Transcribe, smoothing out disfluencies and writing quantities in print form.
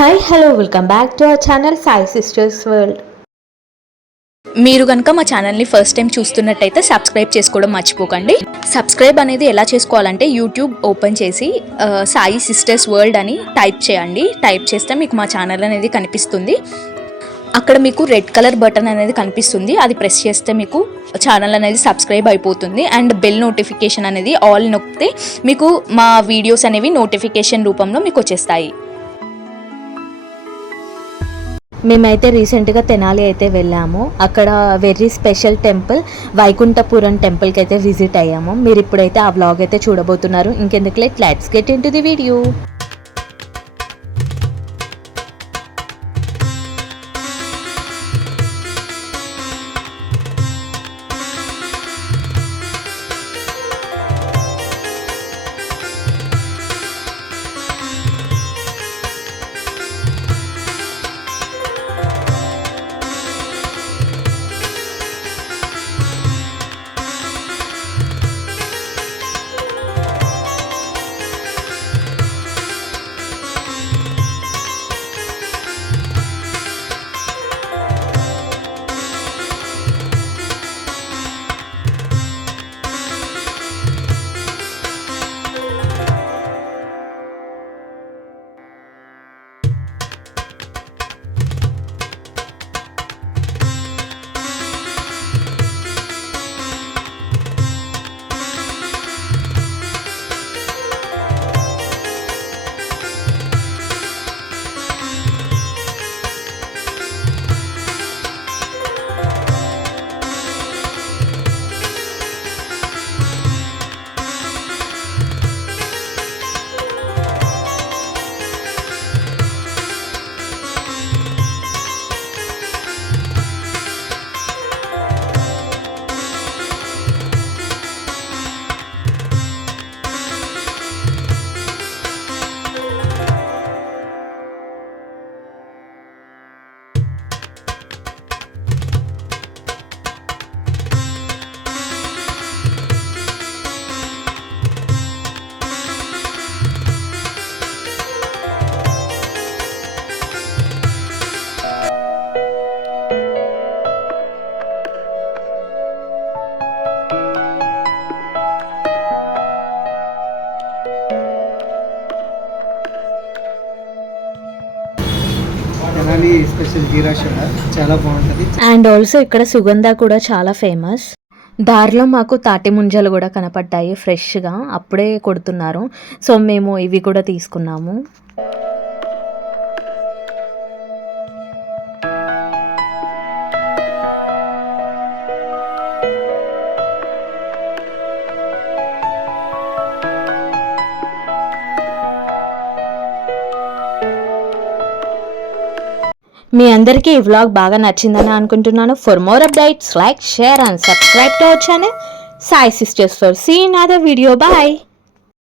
Hi hello welcome back to our channel Sai sisters world. మీరు కనుక మా ఛానల్ని ఫస్ట్ టైం చూస్తున్నట్టయితే సబ్స్క్రైబ్ చేసుకోవడం మర్చిపోకండి. సబ్స్క్రైబ్ అనేది ఎలా చేసుకోవాలంటే యూట్యూబ్ ఓపెన్ చేసి సాయి సిస్టర్స్ వరల్డ్ అని టైప్ చేయండి. టైప్ చేస్తే మీకు మా ఛానల్ అనేది కనిపిస్తుంది. అక్కడ మీకు రెడ్ కలర్ బటన్ అనేది కనిపిస్తుంది. అది ప్రెస్ చేస్తే మీకు ఛానల్ అనేది సబ్స్క్రైబ్ అయిపోతుంది. అండ్ బెల్ నోటిఫికేషన్ అనేది ఆల్ నొక్కితే మీకు మా వీడియోస్ అనేవి నోటిఫికేషన్ రూపంలో మీకు వచ్చేస్తాయి. మేమైతే రీసెంట్గా తెనాలి అయితే వెళ్ళాము. అక్కడ వెరీ స్పెషల్ టెంపుల్ వైకుంఠపురం టెంపుల్కి అయితే విజిట్ అయ్యాము. మీరు ఇప్పుడైతే ఆ వ్లాగ్ అయితే చూడబోతున్నారు. ఇంకెందుకు let's get into the video. Special జీరా సోడా చాలా బాగుంటుంది. అండ్ ఆల్సో ఇక్కడ సుగంధ కూడా చాలా ఫేమస్. దారిలో మాకు తాటి ముంజలు కూడా కనపడ్డాయి ఫ్రెష్గా, అప్పుడే కొడుతున్నారు. సో మేము ఇవి కూడా తీసుకున్నాము. మీ అందరికీ ఈ వ్లాగ్ బాగా నచ్చిందని అనుకుంటున్నాను. For more updates like share and subscribe to our channel Sai sisters for see in other video. Bye.